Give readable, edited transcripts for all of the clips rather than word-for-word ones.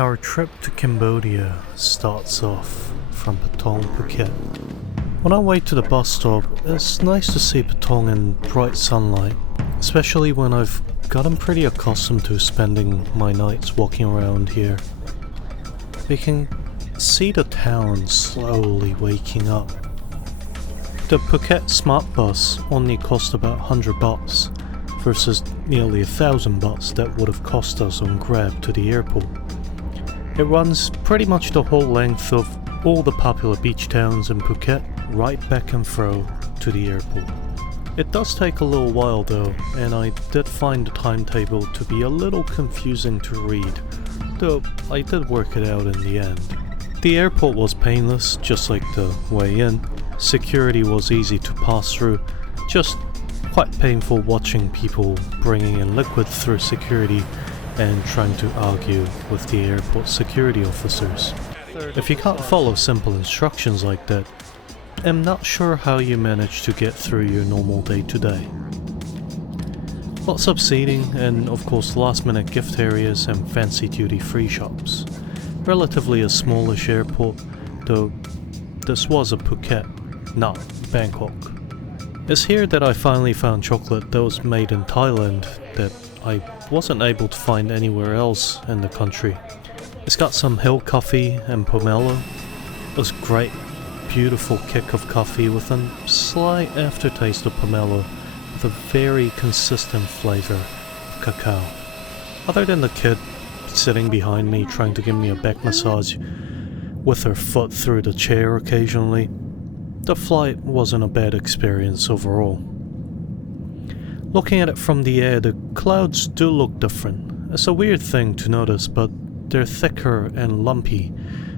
Our trip to Cambodia starts off from Patong, Phuket. On our way to the bus stop, it's nice to see Patong in bright sunlight, especially when I've gotten pretty accustomed to spending my nights walking around here. We can see the town slowly waking up. The Phuket Smart Bus only cost about 100 baht versus nearly 1,000 baht that would have cost us on Grab to the airport. It runs pretty much the whole length of all the popular beach towns in Phuket, right back and fro to the airport. It does take a little while though, and I did find the timetable to be a little confusing to read, though I did work it out in the end. The airport was painless, just like the way in. Security was easy to pass through, just quite painful watching people bringing in liquid through security and trying to argue with the airport security officers. If you can't follow simple instructions like that, I'm not sure how you manage to get through your normal day to day. Lots of seating and of course last minute gift areas and fancy duty free shops. Relatively a smallish airport, though this was a Phuket, not Bangkok. It's here that I finally found chocolate that was made in Thailand that I wasn't able to find anywhere else in the country. It's got some hill coffee and pomelo. It was great, beautiful kick of coffee with a slight aftertaste of pomelo with a very consistent flavour of cacao. Other than the kid sitting behind me trying to give me a back massage with her foot through the chair occasionally, the flight wasn't a bad experience overall. Looking at it from the air, the clouds do look different. It's a weird thing to notice, but they're thicker and lumpy,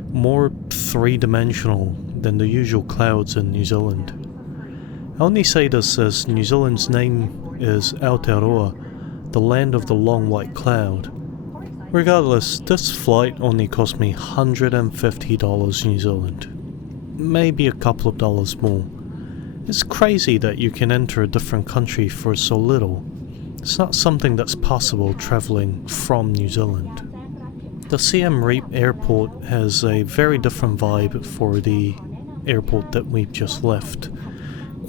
more three-dimensional than the usual clouds in New Zealand. I only say this as New Zealand's name is Aotearoa, the land of the long white cloud. Regardless, this flight only cost me $150 New Zealand, maybe a couple of dollars more. It's crazy that you can enter a different country for so little. It's not something that's possible travelling from New Zealand. The Siem Reap airport has a very different vibe for the airport that we've just left.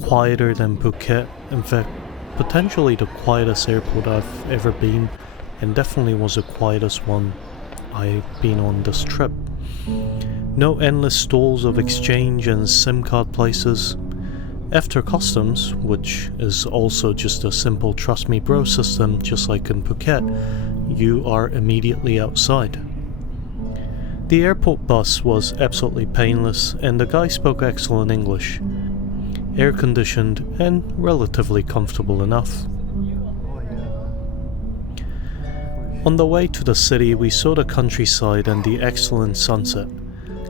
Quieter than Phuket, in fact, potentially the quietest airport I've ever been, and definitely was the quietest one I've been on this trip. No endless stalls of exchange and SIM card places. After customs, which is also just a simple trust me bro system just like in Phuket, you are immediately outside. The airport bus was absolutely painless and the guy spoke excellent English. Air conditioned and relatively comfortable enough. On the way to the city we saw the countryside and the excellent sunset.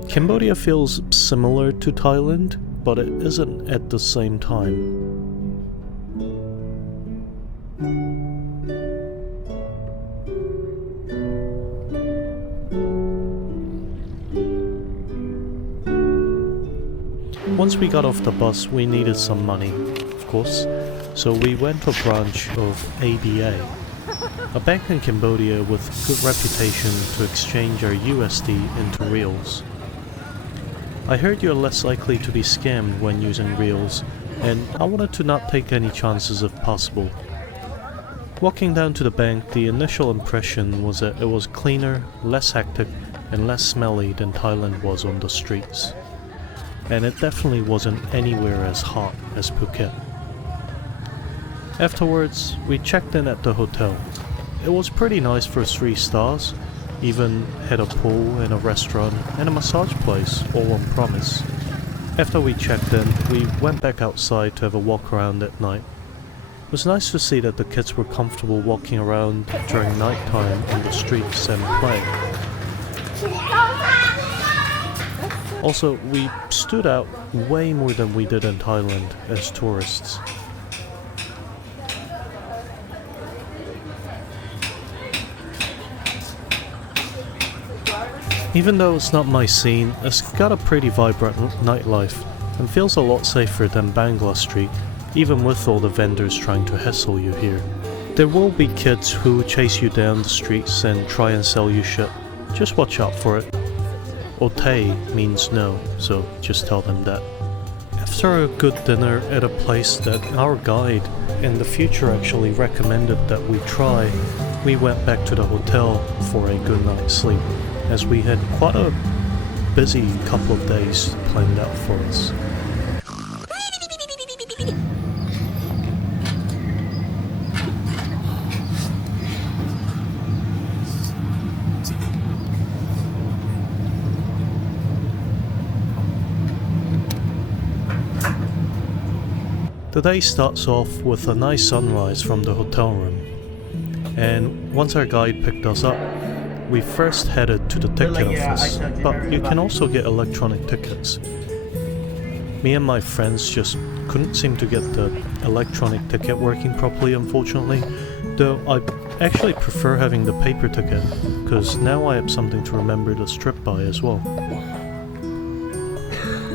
Cambodia feels similar to Thailand, but it isn't at the same time. Once we got off the bus, we needed some money, of course, so we went to a branch of ABA, a bank in Cambodia with good reputation to exchange our USD into reals. I heard you're less likely to be scammed when using reals, and I wanted to not take any chances if possible. Walking down to the bank, the initial impression was that it was cleaner, less hectic, and less smelly than Thailand was on the streets. And it definitely wasn't anywhere as hot as Phuket. Afterwards, we checked in at the hotel. It was pretty nice for 3 stars. Even had a pool and a restaurant and a massage place all on promise. After we checked in, we went back outside to have a walk around at night. It was nice to see that the kids were comfortable walking around during nighttime on the streets and playing. Also, we stood out way more than we did in Thailand as tourists. Even though it's not my scene, it's got a pretty vibrant nightlife and feels a lot safer than Bangla Street, even with all the vendors trying to hassle you here. There will be kids who chase you down the streets and try and sell you shit, just watch out for it. Otei means no, so just tell them that. After a good dinner at a place that our guide in the future actually recommended that we try, we went back to the hotel for a good night's sleep, as we had quite a busy couple of days planned out for us. The day starts off with a nice sunrise from the hotel room, and once our guide picked us up, we first headed to the ticket office, but you can also get electronic tickets. Me and my friends just couldn't seem to get the electronic ticket working properly, unfortunately, though I actually prefer having the paper ticket, because now I have something to remember the strip by as well.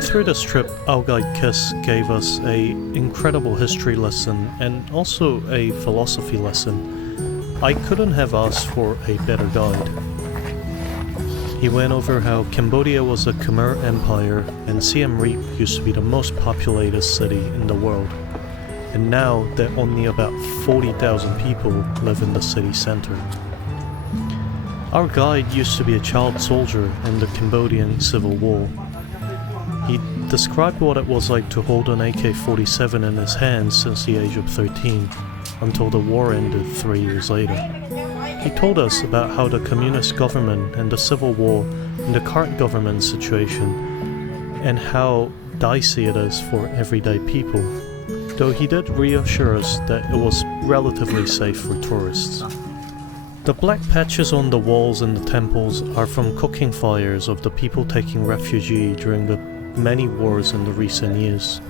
Through this trip, our guide Kiss gave us a incredible history lesson and also a philosophy lesson. I couldn't have asked for a better guide. He went over how Cambodia was a Khmer Empire and Siem Reap used to be the most populated city in the world, and now that only about 40,000 people live in the city center. Our guide used to be a child soldier in the Cambodian Civil War. He described what it was like to hold an AK-47 in his hands since the age of 13, until the war ended 3 years later. He told us about how the communist government and the civil war and the current government situation, and how dicey it is for everyday people, though he did reassure us that it was relatively safe for tourists. The black patches on the walls in the temples are from cooking fires of the people taking refuge during the many wars in the recent years.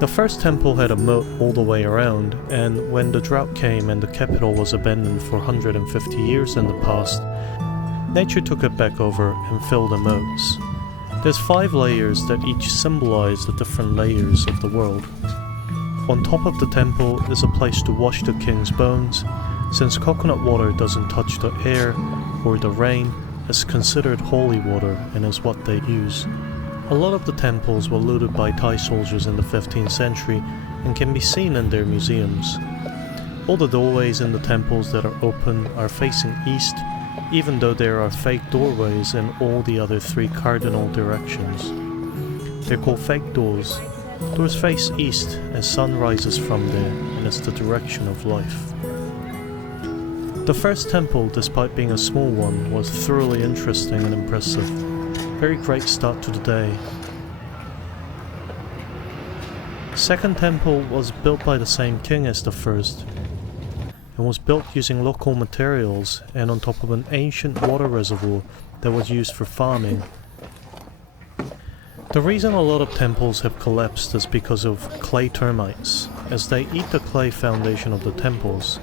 The first temple had a moat all the way around, and when the drought came and the capital was abandoned for 150 years in the past, nature took it back over and filled the moats. There's 5 layers that each symbolize the different layers of the world. On top of the temple is a place to wash the king's bones, since coconut water doesn't touch the air or the rain. It's considered holy water and is what they use. A lot of the temples were looted by Thai soldiers in the 15th century and can be seen in their museums. All the doorways in the temples that are open are facing east, even though there are fake doorways in all the other 3 cardinal directions. They're called fake doors. Doors face east as sun rises from there, and it's the direction of life. The first temple, despite being a small one, was thoroughly interesting and impressive. Very great start to the day. Second temple was built by the same king as the first, and was built using local materials and on top of an ancient water reservoir that was used for farming. The reason a lot of temples have collapsed is because of clay termites, as they eat the clay foundation of the temples,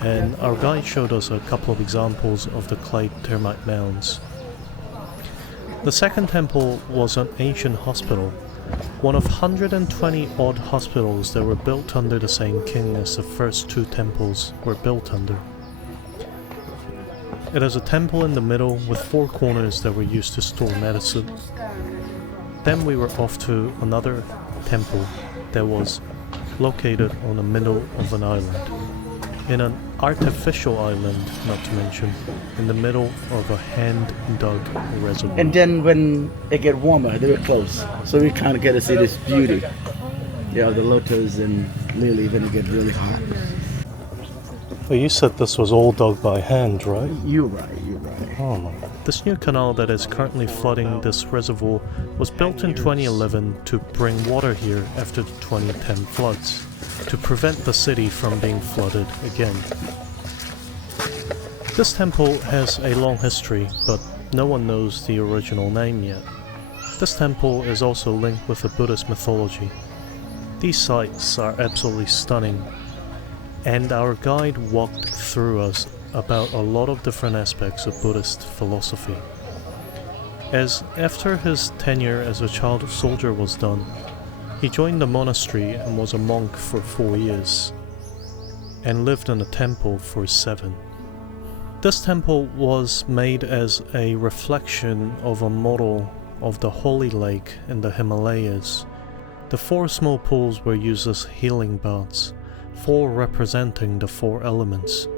and our guide showed us a couple of examples of the clay termite mounds. The second temple was an ancient hospital, one of 120 odd hospitals that were built under the same king as the first 2 temples were built under. It has a temple in the middle with 4 corners that were used to store medicine. Then we were off to another temple that was located on the middle of an island. In an artificial island, not to mention, in the middle of a hand-dug reservoir. And then when it get warmer, they were close. So we kind of get to see this beauty. Yeah, the lotus and lily when it get really hot. Well, you said this was all dug by hand, right? You're right. Oh my. This new canal that is currently flooding this reservoir was built in 2011 to bring water here after the 2010 floods, to prevent the city from being flooded again. This temple has a long history, but no one knows the original name yet. This temple is also linked with the Buddhist mythology. These sites are absolutely stunning, and our guide walked through us about a lot of different aspects of Buddhist philosophy. As after his tenure as a child soldier was done, he joined the monastery and was a monk for 4 years, and lived in a temple for 7. This temple was made as a reflection of a model of the Holy Lake in the Himalayas. The 4 small pools were used as healing baths, 4 representing the 4 elements.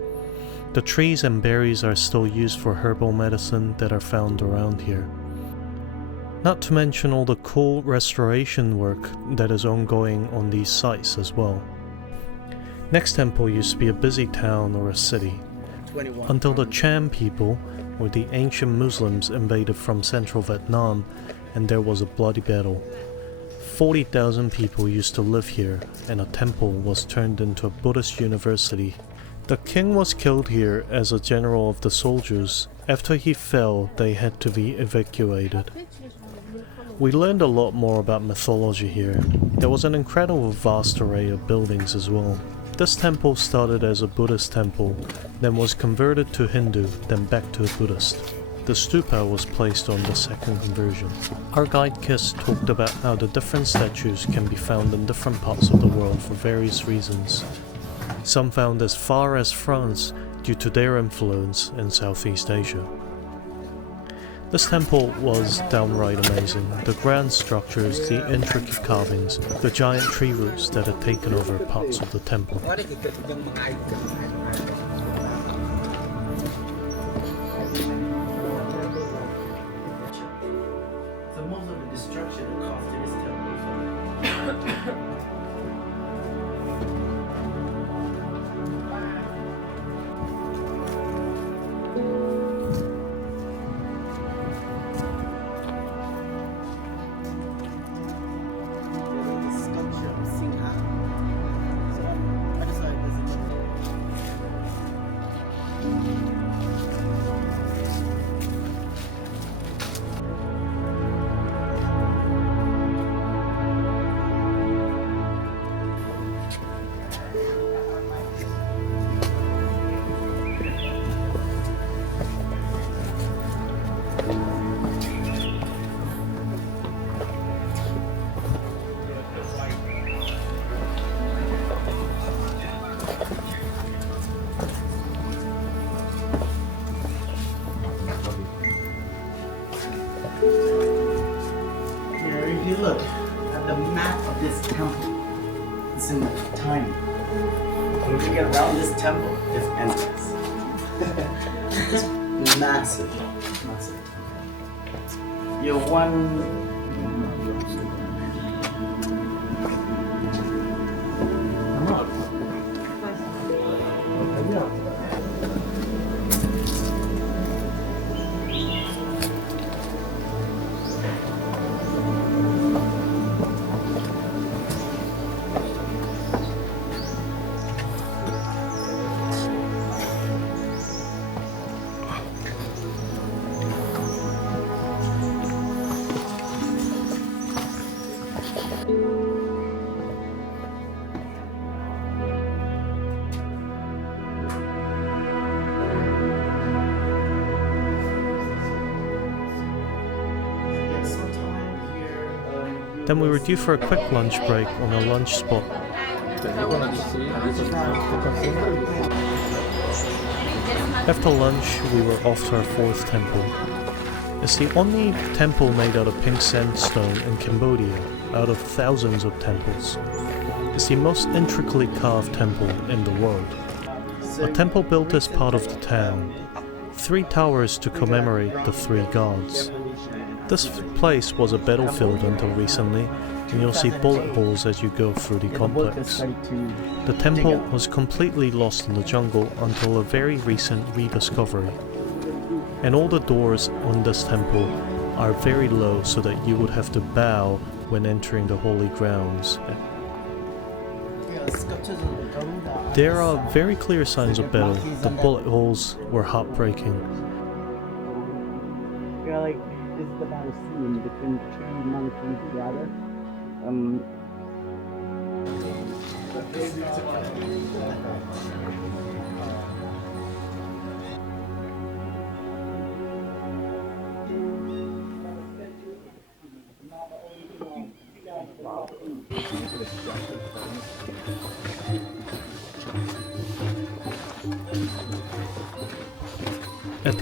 The trees and berries are still used for herbal medicine that are found around here. Not to mention all the cool restoration work that is ongoing on these sites as well. Next temple used to be a busy town or a city, until the Cham people, or the ancient Muslims, invaded from central Vietnam and there was a bloody battle. 40,000 people used to live here and a temple was turned into a Buddhist university. The king was killed here as a general of the soldiers. After he fell, they had to be evacuated. We learned a lot more about mythology here. There was an incredible vast array of buildings as well. This temple started as a Buddhist temple, then was converted to Hindu, then back to a Buddhist. The stupa was placed on the second conversion. Our guide Kiss talked about how the different statues can be found in different parts of the world for various reasons. Some found as far as France due to their influence in Southeast Asia. This temple was downright amazing. The grand structures, the intricate carvings, the giant tree roots that had taken over parts of the temple. So most of the destruction caused in this temple. If you look at the map of this temple, it's in tiny. When you get around this temple, it's endless. It's massive, massive temple. You're one. Then we were due for a quick lunch break on a lunch spot. After lunch, we were off to our 4th temple. It's the only temple made out of pink sandstone in Cambodia, out of thousands of temples. It's the most intricately carved temple in the world. A temple built as part of the town. 3 towers to commemorate the 3 gods. This place was a battlefield until recently, and you'll see bullet holes as you go through the complex. The temple was completely lost in the jungle until a very recent rediscovery. And all the doors on this temple are very low so that you would have to bow when entering the holy grounds. There are very clear signs of battle. The bullet holes were heartbreaking. This is about a scene between 2 monkeys together.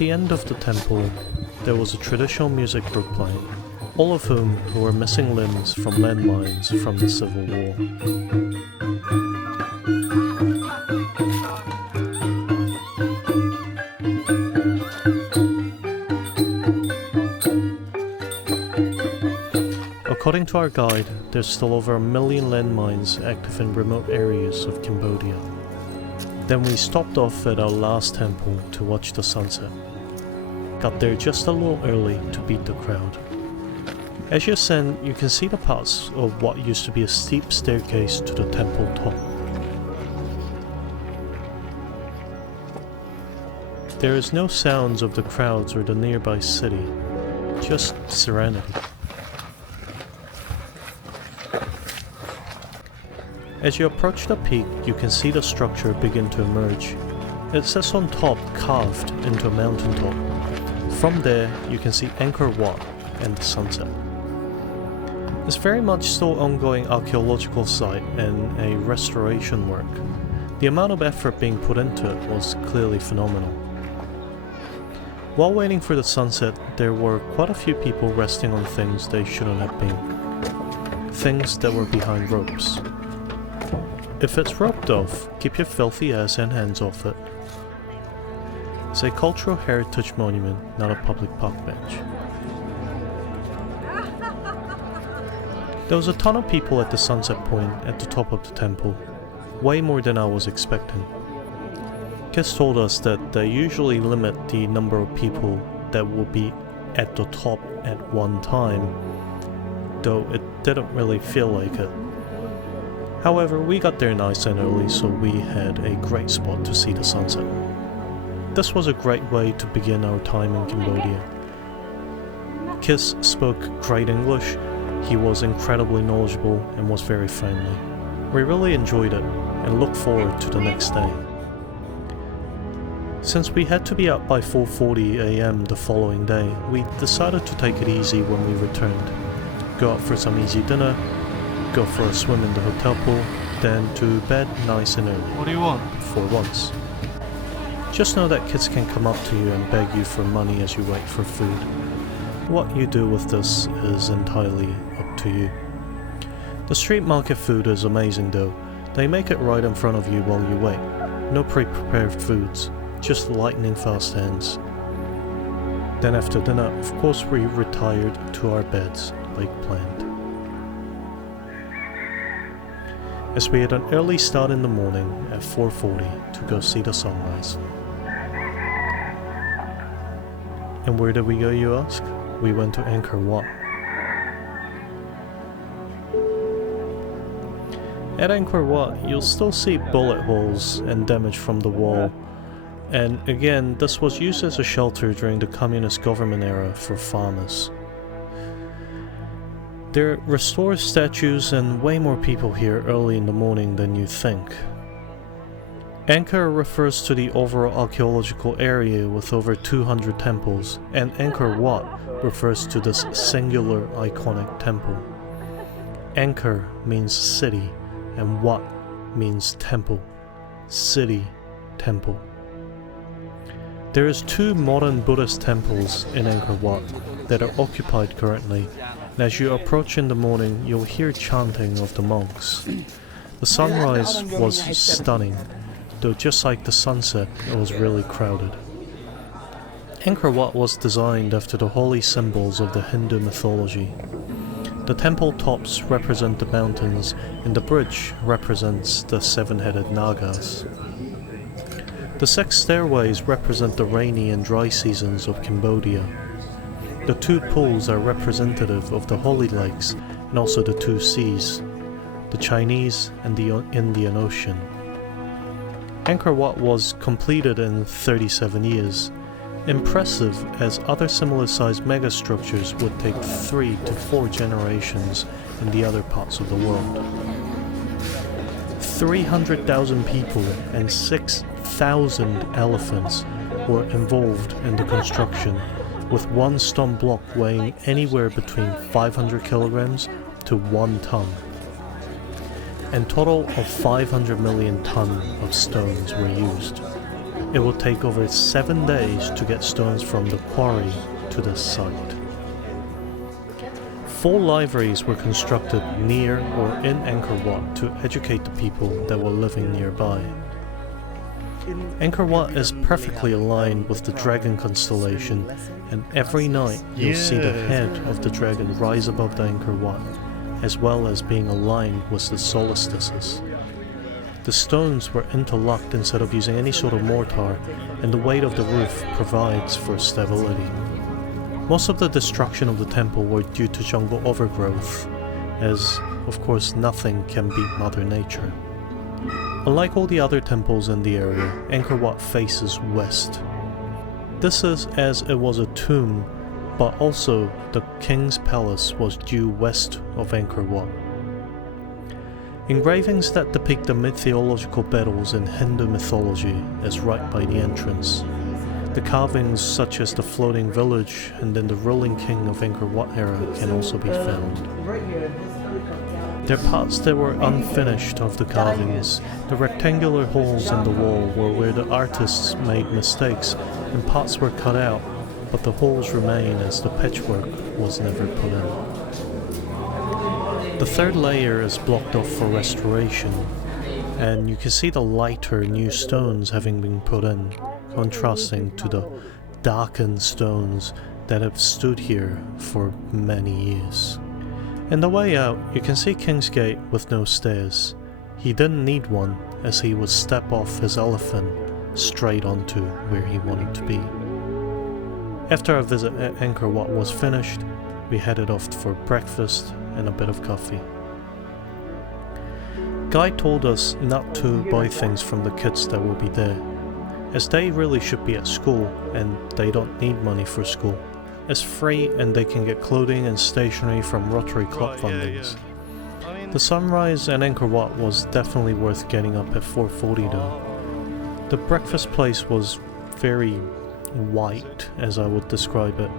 the end of the temple, there was a traditional music group playing, all of whom were missing limbs from landmines from the Civil War. According to our guide, there's still over 1 million landmines active in remote areas of Cambodia. Then we stopped off at our last temple to watch the sunset. Got there just a little early to beat the crowd. As you ascend, you can see the parts of what used to be a steep staircase to the temple top. There is no sounds of the crowds or the nearby city, just serenity. As you approach the peak, you can see the structure begin to emerge. It sits on top, carved into a mountaintop. From there, you can see Angkor Wat and the sunset. It's very much still ongoing archaeological site and a restoration work. The amount of effort being put into it was clearly phenomenal. While waiting for the sunset, there were quite a few people resting on things they shouldn't have been. Things that were behind ropes. If it's roped off, keep your filthy ass and hands off it. It's a cultural heritage monument, not a public park bench. There was a ton of people at the sunset point at the top of the temple, way more than I was expecting. Kids told us that they usually limit the number of people that will be at the top at one time, though it didn't really feel like it. However, we got there nice and early, so we had a great spot to see the sunset. This was a great way to begin our time in Cambodia. Kiss spoke great English, he was incredibly knowledgeable and was very friendly. We really enjoyed it and looked forward to the next day. Since we had to be up by 4:40 AM the following day, we decided to take it easy when we returned. Go out for some easy dinner, go for a swim in the hotel pool, then to bed nice and early. What do you want? For once. Just know that kids can come up to you and beg you for money as you wait for food. What you do with this is entirely up to you. The street market food is amazing though. They make it right in front of you while you wait. No pre-prepared foods, just lightning fast hands. Then after dinner, of course we retired to our beds like planned. As we had an early start in the morning at 4:40 to go see the sunrise. And where did we go, you ask? We went to Angkor Wat. At Angkor Wat, you'll still see bullet holes and damage from the wall. And again, this was used as a shelter during the communist government era for farmers. There are restored statues and way more people here early in the morning than you think. Angkor refers to the overall archaeological area with over 200 temples, and Angkor Wat refers to this singular iconic temple. Angkor means city, and Wat means temple. City, temple. There is 2 modern Buddhist temples in Angkor Wat that are occupied currently, and as you approach in the morning, you'll hear chanting of the monks. The sunrise was stunning, though just like the sunset, it was really crowded. Angkor Wat was designed after the holy symbols of the Hindu mythology. The temple tops represent the mountains, and the bridge represents the 7-headed Nagas. The 6 stairways represent the rainy and dry seasons of Cambodia. The 2 pools are representative of the holy lakes and also the 2 seas, the Chinese and the Indian Ocean. Angkor Wat was completed in 37 years, impressive as other similar-sized megastructures would take 3 to 4 generations in the other parts of the world. 300,000 people and 6,000 elephants were involved in the construction, with one stone block weighing anywhere between 500 kilograms to 1 ton. And total of 500 million tons of stones were used. It will take over 7 days to get stones from the quarry to this site. 4 libraries were constructed near or in Angkor Wat to educate the people that were living nearby. Angkor Wat is perfectly aligned with the dragon constellation, and every night you'll see the head of the dragon rise above the Angkor Wat, as well as being aligned with the solstices. The stones were interlocked instead of using any sort of mortar, and the weight of the roof provides for stability. Most of the destruction of the temple were due to jungle overgrowth, as of course nothing can beat Mother Nature. Unlike all the other temples in the area, Angkor Wat faces west. This is as it was a tomb, but also the king's palace was due west of Angkor Wat. Engravings that depict the mythological battles in Hindu mythology is right by the entrance. The carvings such as the floating village and then the ruling king of Angkor Wat era can also be found. There are parts that were unfinished of the carvings. The rectangular holes in the wall were where the artists made mistakes, and parts were cut out, but the holes remain as the patchwork was never put in. The third layer is blocked off for restoration, and you can see the lighter new stones having been put in, contrasting to the darkened stones that have stood here for many years. In the way out, you can see King's Gate with no stairs. He didn't need one, as he would step off his elephant straight onto where he wanted to be. After our visit at Angkor Wat was finished, we headed off for breakfast and a bit of coffee. Guy told us not to buy things from the kids that will be there, as they really should be at school and they don't need money for school. It's free and they can get clothing and stationery from Rotary Club fundings. The sunrise at Angkor Wat was definitely worth getting up at 4:40 though. The breakfast place was very white, as I would describe it,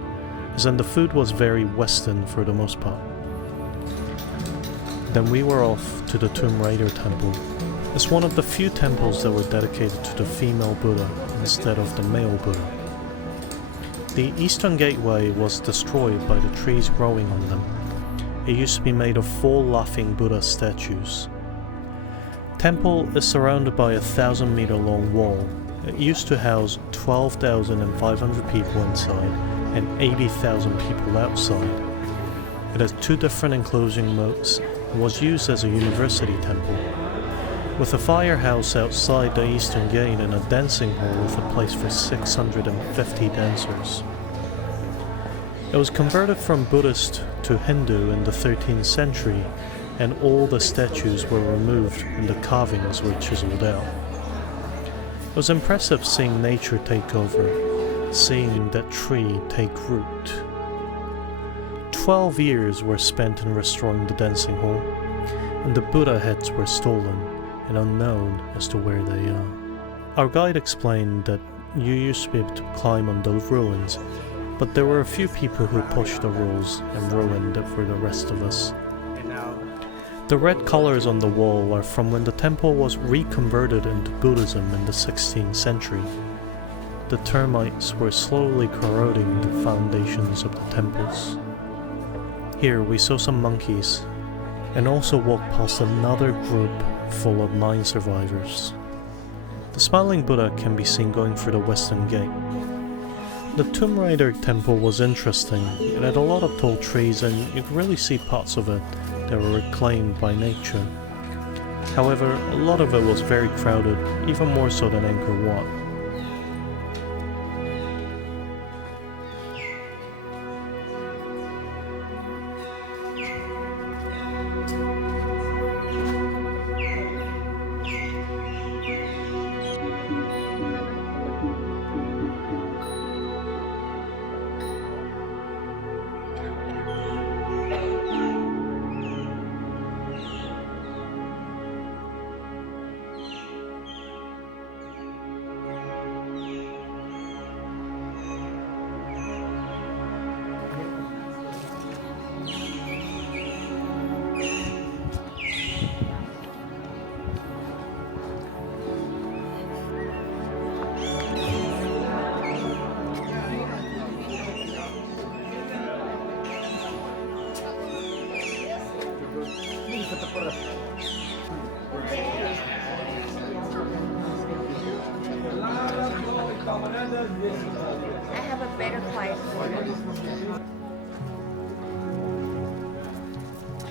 as in the food was very Western for the most part. Then we were off to the Tomb Raider temple. It's one of the few temples that were dedicated to the female Buddha instead of the male Buddha. The eastern gateway was destroyed by the trees growing on them. It used to be made of 4 laughing Buddha statues. Temple is surrounded by a 1,000-meter long wall. It used to house 12,500 people inside and 80,000 people outside. It has 2 different enclosing moats and was used as a university temple, with a firehouse outside the eastern gate and a dancing hall with a place for 650 dancers. It was converted from Buddhist to Hindu in the 13th century, and all the statues were removed and the carvings were chiseled out. It was impressive seeing nature take over, seeing that tree take root. 12 years were spent in restoring the dancing hall, and the Buddha heads were stolen and unknown as to where they are. Our guide explained that you used to be able to climb on those ruins, but there were a few people who pushed the rules and ruined it for the rest of us. The red colors on the wall are from when the temple was reconverted into Buddhism in the 16th century. The termites were slowly corroding the foundations of the temples. Here we saw some monkeys, and also walked past another group full of mine survivors. The smiling Buddha can be seen going through the western gate. The Tomb Raider temple was interesting. It had a lot of tall trees and you could really see parts of it that were reclaimed by nature. However, a lot of it was very crowded, even more so than Angkor Wat.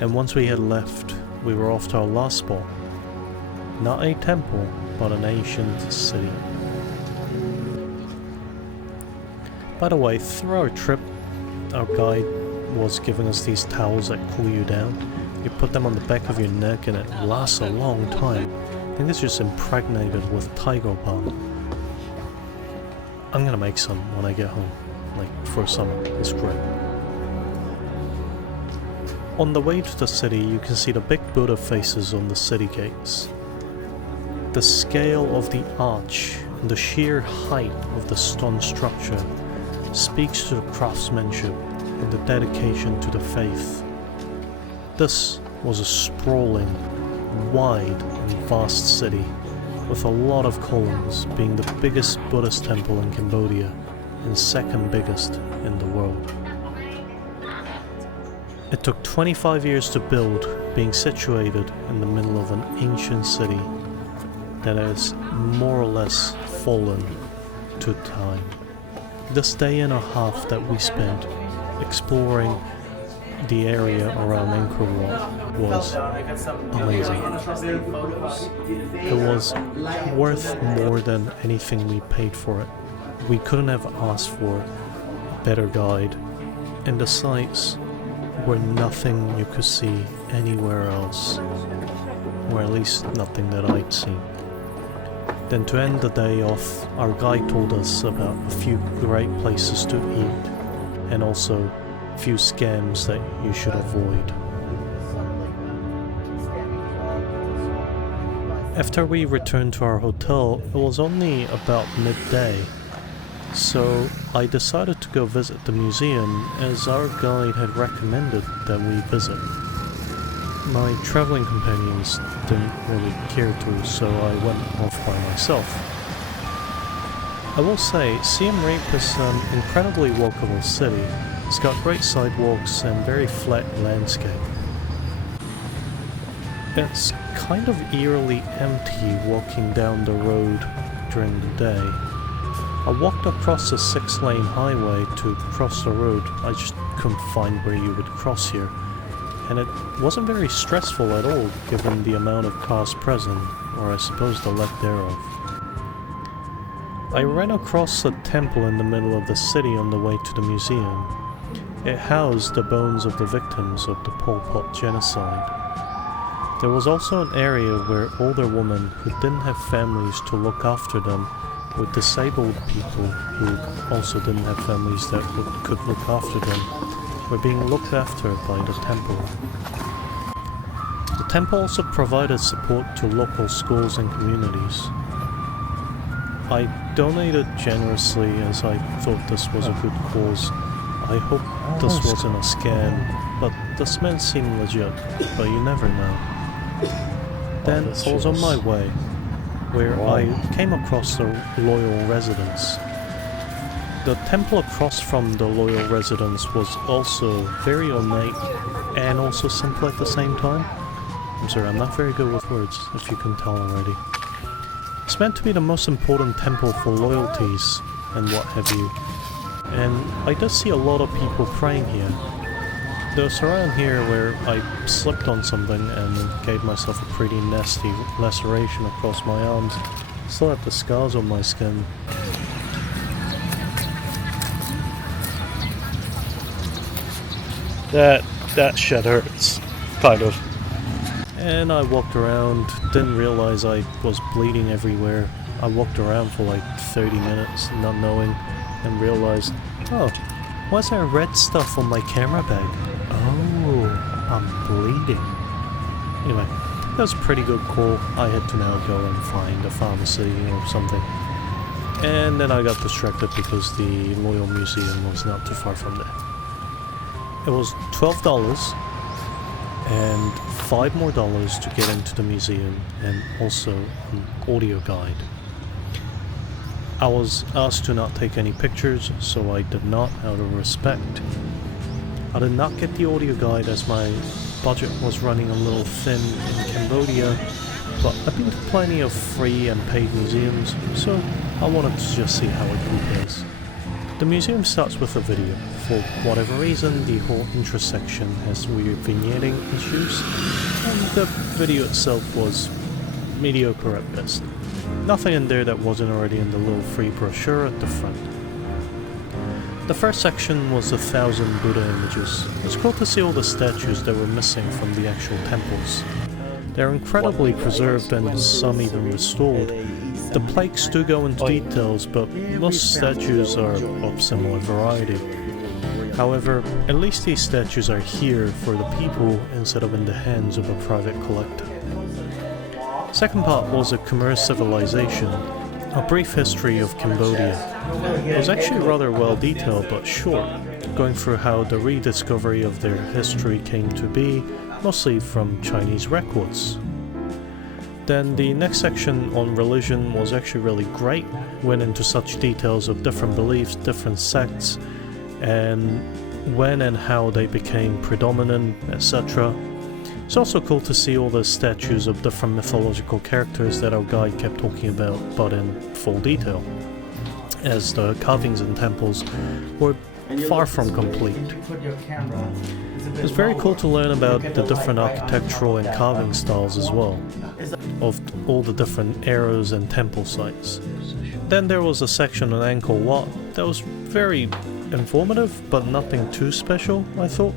And once we had left, we were off to our last spot. Not a temple, but an ancient city. By the way, through our trip, our guide was giving us these towels that cool you down. You put them on the back of your neck and it lasts a long time. I think it's just impregnated with tiger balm. I'm gonna make some when I get home, like for summer. It's great. On the way to the city, you can see the big Buddha faces on the city gates. The scale of the arch and the sheer height of the stone structure speaks to the craftsmanship and the dedication to the faith. This was a sprawling, wide and vast city, with a lot of columns, being the biggest Buddhist temple in Cambodia and second biggest in the world. It took 25 years to build, being situated in the middle of an ancient city that has more or less fallen to time. This day and a half that we spent exploring the area around Angkor Wat was amazing. It was worth more than anything we paid for it. We couldn't have asked for a better guide, and the sights were nothing you could see anywhere else, or at least nothing that I'd seen. Then to end the day off, our guide told us about a few great places to eat, and also a few scams that you should avoid. After we returned to our hotel, it was only about midday, so I decided to go visit the museum as our guide had recommended that we visit. My traveling companions didn't really care to, so I went off by myself. I will say, Siem Reap is an incredibly walkable city. It's got great sidewalks and very flat landscape. It's kind of eerily empty walking down the road during the day. I walked across a 6-lane highway to cross the road. I just couldn't find where you would cross here. And it wasn't very stressful at all, given the amount of cars present, or I suppose the lack thereof. I ran across a temple in the middle of the city on the way to the museum. It housed the bones of the victims of the Pol Pot genocide. There was also an area where older women who didn't have families to look after them, with disabled people who also didn't have families that could look after them, were being looked after by the temple. The temple also provided support to local schools and communities. I donated generously as I thought this was a good cause. I hope this wasn't a scam, but this man seemed legit, but you never know. Then I was on my way, where I came across the royal residence. The temple across from the royal residence was also very ornate and also simple at the same time. I'm sorry, I'm not very good with words, if you can tell already. It's meant to be the most important temple for loyalties and what have you. And I did see a lot of people praying here. There was around here where I slipped on something and gave myself a pretty nasty laceration across my arms. Still have the scars on my skin. That shit hurts, kind of. And I walked around, didn't realize I was bleeding everywhere. I walked around for like 30 minutes, not knowing, and realized, oh, why's there red stuff on my camera bag? Oh, I'm bleeding. Anyway, that was a pretty good call. I had to now go and find a pharmacy or something. And then I got distracted because the Royal Museum was not too far from there. It was $12 and $5 more to get into the museum, and also an audio guide. I was asked to not take any pictures, so I did not, out of respect. I did not get the audio guide as my budget was running a little thin in Cambodia, but I've been to plenty of free and paid museums, so I wanted to just see how it compares. The museum starts with a video. For whatever reason, the whole intro section has weird vignetting issues, and the video itself was mediocre at best. Nothing in there that wasn't already in the little free brochure at the front. The first section was 1,000 Buddha images. It's cool to see all the statues that were missing from the actual temples. They're incredibly preserved and some even restored. The plaques do go into details, but most statues are of similar variety. However, at least these statues are here for the people instead of in the hands of a private collector. Second part was a Khmer civilization, a brief history of Cambodia. It was actually rather well detailed but short, going through how the rediscovery of their history came to be, mostly from Chinese records. Then the next section on religion was actually really great, went into such details of different beliefs, different sects, and when and how they became predominant, etc. It's also cool to see all the statues of different mythological characters that our guide kept talking about, but in full detail, as the carvings in temples were far from complete. It's very cool to learn about the different architectural and carving styles as well, of all the different eras and temple sites. Then there was a section on Angkor Wat that was very informative, but nothing too special, I thought.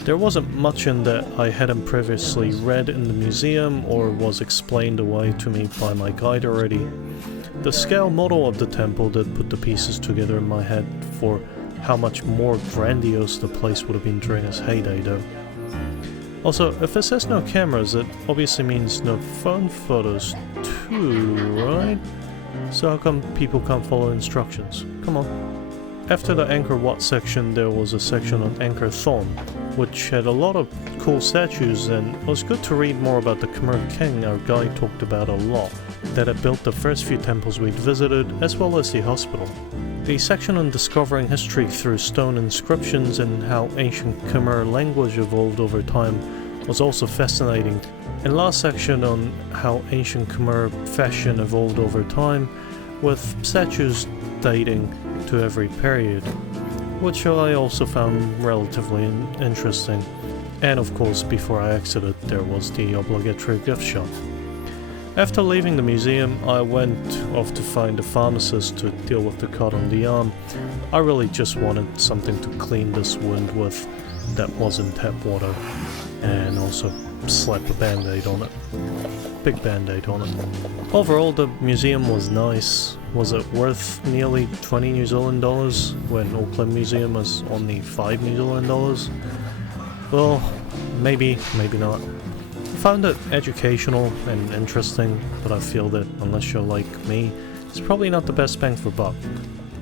There wasn't much in that I hadn't previously read in the museum or was explained away to me by my guide already. The scale model of the temple did put the pieces together in my head for how much more grandiose the place would have been during its heyday though. Also, if it says no cameras, it obviously means no phone photos too, right? So how come people can't follow instructions? Come on. After the Angkor Wat section, there was a section on Angkor Thom, which had a lot of cool statues, and it was good to read more about the Khmer king our guide talked about a lot, that had built the first few temples we'd visited, as well as the hospital. The section on discovering history through stone inscriptions and how ancient Khmer language evolved over time was also fascinating, and last section on how ancient Khmer fashion evolved over time, with statues dating to every period, which I also found relatively interesting. And of course, before I exited, there was the obligatory gift shop. After leaving the museum, I went off to find a pharmacist to deal with the cut on the arm. I really just wanted something to clean this wound with that wasn't tap water, and also slap a band-aid on it. Big band-aid on it. Overall, the museum was nice. Was it worth nearly 20 New Zealand dollars when Auckland Museum was only 5 New Zealand dollars? Well, maybe, maybe not. I found it educational and interesting, but I feel that unless you're like me, it's probably not the best bang for buck.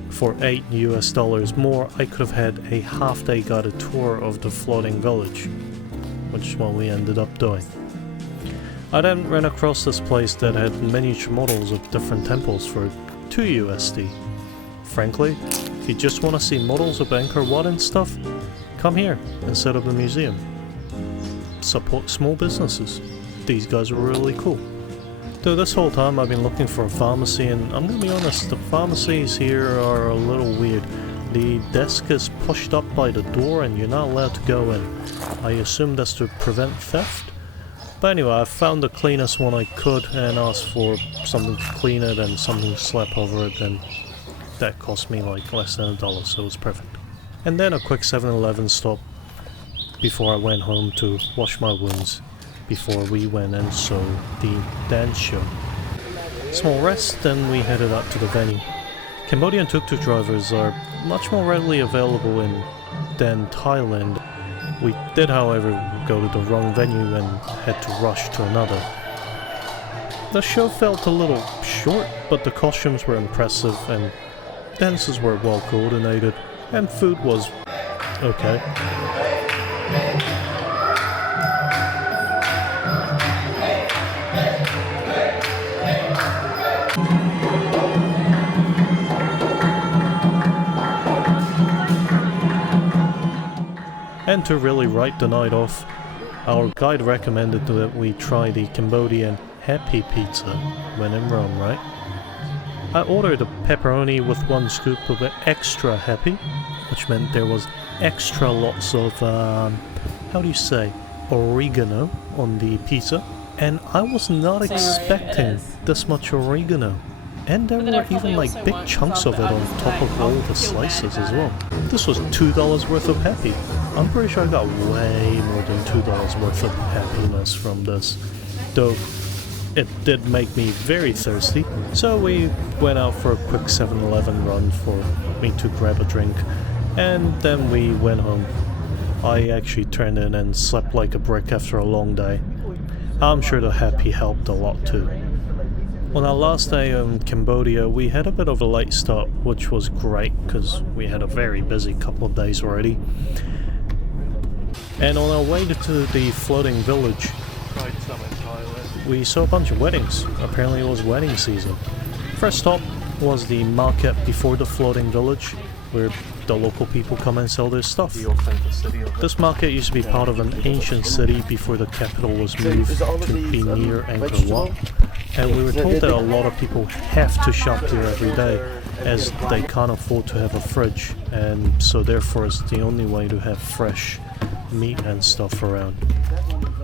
For $8 US more, I could have had a half-day guided tour of the floating village, which is what we ended up doing. I then ran across this place that had miniature models of different temples for $2 USD. Frankly, if you just want to see models of Angkor Wat and stuff, come here instead of the museum. Support small businesses. These guys were really cool. Though this whole time I've been looking for a pharmacy, and I'm gonna be honest, the pharmacies here are a little weird. The desk is pushed up by the door and you're not allowed to go in. I assume that's to prevent theft? But anyway, I found the cleanest one I could and asked for something to clean it and something to slap over it, and that cost me like less than $1, so it was perfect. And then a quick 7-Eleven stop before I went home to wash my wounds before we went and saw the dance show. Small rest, then we headed up to the venue. Cambodian tuk-tuk drivers are much more readily available than Thailand. We did, however, go to the wrong venue and had to rush to another. The show felt a little short, but the costumes were impressive and dances were well coordinated, and food was okay. And to really write the night off, our guide recommended that we try the Cambodian Happy Pizza when in Rome, right? I ordered a pepperoni with 1 scoop of extra happy, which meant there was extra lots of, how do you say, oregano on the pizza. And I was not expecting this much oregano. And there were even like big chunks of it on top of all the slices as well. This was $2 worth of happy. I'm pretty sure I got way more than $2 worth of happiness from this. Though it did make me very thirsty. So we went out for a quick 7-Eleven run for me to grab a drink. And then we went home. I actually turned in and slept like a brick after a long day. I'm sure the happy helped a lot too. On our last day in Cambodia, we had a bit of a late start, which was great because we had a very busy couple of days already. And on our way to the floating village, we saw a bunch of weddings. Apparently it was wedding season. First stop was the market before the floating village, where the local people come and sell their stuff. This market used to be part of an ancient city before the capital was moved to be near Angkor Wat. And we were told that a lot of people have to shop there every day, as they can't afford to have a fridge, and so therefore it's the only way to have fresh meat and stuff around.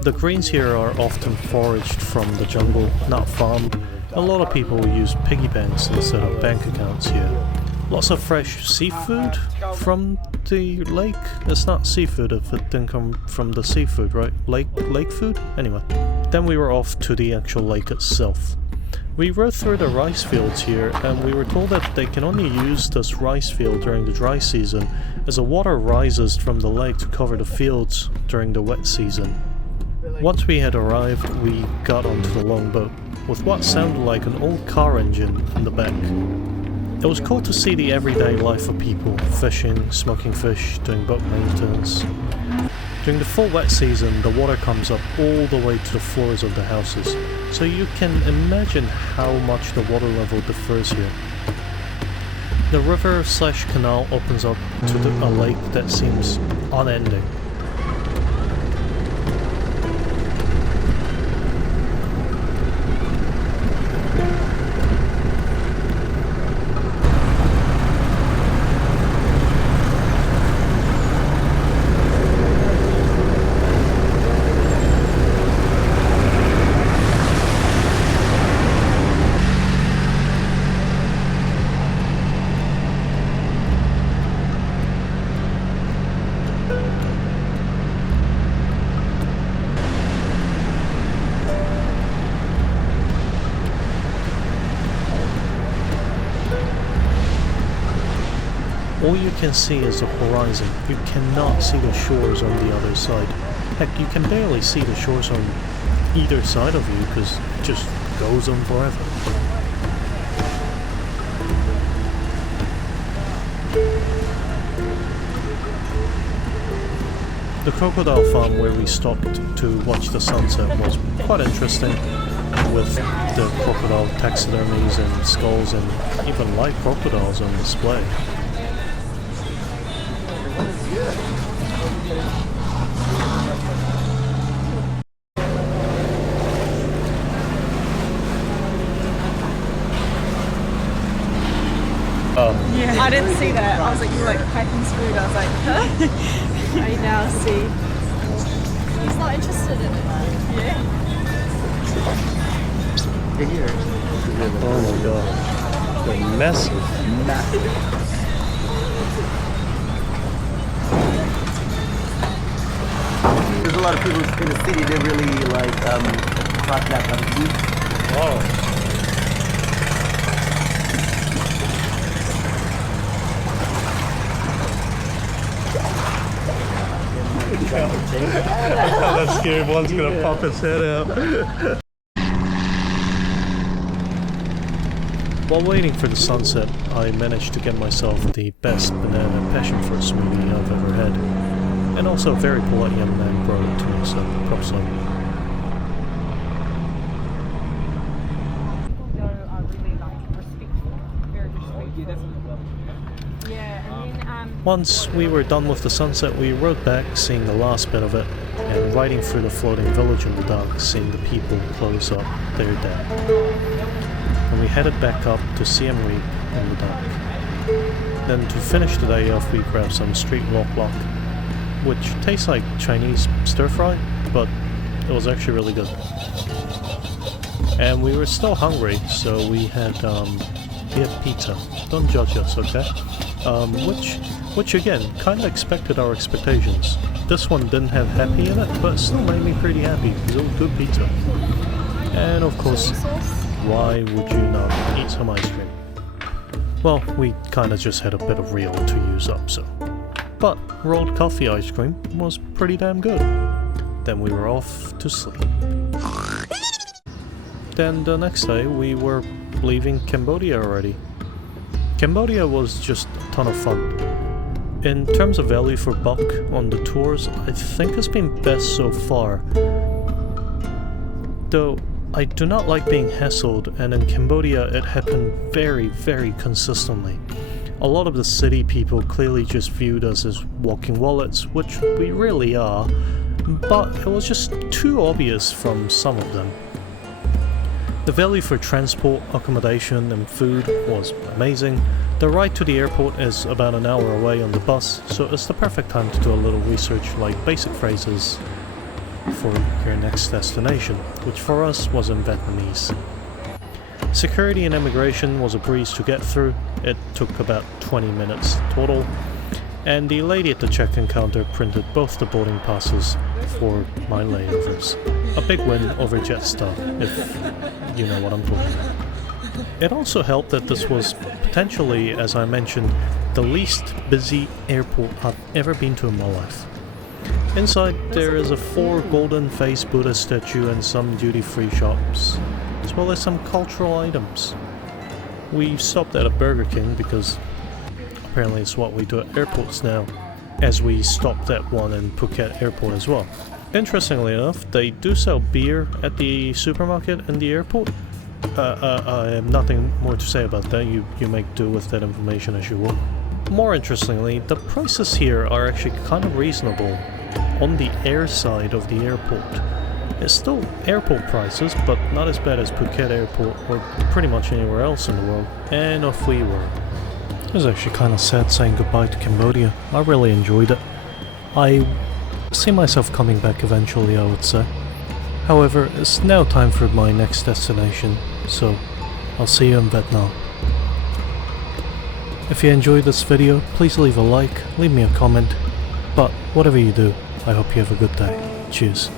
The greens here are often foraged from the jungle, not farmed. A lot of people use piggy banks instead of bank accounts here. Lots of fresh seafood from the lake. It's not seafood if it didn't come from the seafood, right? Lake food? Anyway. Then we were off to the actual lake itself. We rode through the rice fields here, and we were told that they can only use this rice field during the dry season, as the water rises from the lake to cover the fields during the wet season. Once we had arrived, we got onto the longboat, with what sounded like an old car engine in the back. It was cool to see the everyday life of people, fishing, smoking fish, doing boat maintenance. During the full wet season, the water comes up all the way to the floors of the houses, so you can imagine how much the water level differs here. The river/canal opens up to a lake that seems unending. All you can see is the horizon. You cannot see the shores on the other side. Heck, you can barely see the shores on either side of you because it just goes on forever. The crocodile farm where we stopped to watch the sunset was quite interesting, with the crocodile taxidermies and skulls and even live crocodiles on display. Yeah. I didn't see that. I was like, you were like piping smooth. I was like, huh? I now see. He's not interested in it. Yeah. Oh my god. They're massive. There's a lot of people in the city that really like crocodile barbecue. Oh. That's scary. One's gonna pop his head out. While waiting for the sunset, I managed to get myself the best banana passion fruit smoothie I've ever had. And also a very polite young man brought it to me, so props on him. Once we were done with the sunset, we rode back, seeing the last bit of it, and riding through the floating village in the dark, seeing the people close up their day. and we headed back up to Siem Reap in the dock. Then to finish the day off we grabbed some street lok lok, which tastes like Chinese stir fry, but it was actually really good. And we were still hungry, so we had pizza. Don't judge us, okay? Which again, kinda expected our expectations. This one didn't have happy in it, but it still made me pretty happy because it was good pizza. And of course, why would you not eat some ice cream? Well, we kinda just had a bit of real to use up, so. But rolled coffee ice cream was pretty damn good. Then we were off to sleep. Then the next day we were leaving Cambodia already. Cambodia was just a ton of fun. In terms of value for buck on the tours, I think it's been best so far. Though I do not like being hassled, and in Cambodia it happened very, very consistently. A lot of the city people clearly just viewed us as walking wallets, which we really are, but it was just too obvious from some of them. The value for transport, accommodation and food was amazing. The ride to the airport is about an hour away on the bus, so it's the perfect time to do a little research like basic phrases for your next destination, which for us was in Vietnamese. Security and immigration was a breeze to get through. It took about 20 minutes total, and the lady at the check-in counter printed both the boarding passes for my layovers. A big win over Jetstar, if you know what I'm talking about. It also helped that this was potentially, as I mentioned, the least busy airport I've ever been to in my life. Inside there is a 4 golden-faced Buddha statue and some duty-free shops, as well as some cultural items. We stopped at a Burger King because apparently it's what we do at airports now, as we stopped at one in Phuket airport as well. Interestingly enough, they do sell beer at the supermarket in the airport. I have nothing more to say about that. You make do with that information as you will. More interestingly, the prices here are actually kind of reasonable on the air side of the airport. It's still airport prices, but not as bad as Phuket airport or pretty much anywhere else in the world. And off we were. It was actually kind of sad saying goodbye to Cambodia. I really enjoyed it. I see myself coming back eventually, I would say. However, it's now time for my next destination, so I'll see you in Vietnam. If you enjoyed this video, please leave a like, leave me a comment, but whatever you do, I hope you have a good day. Cheers.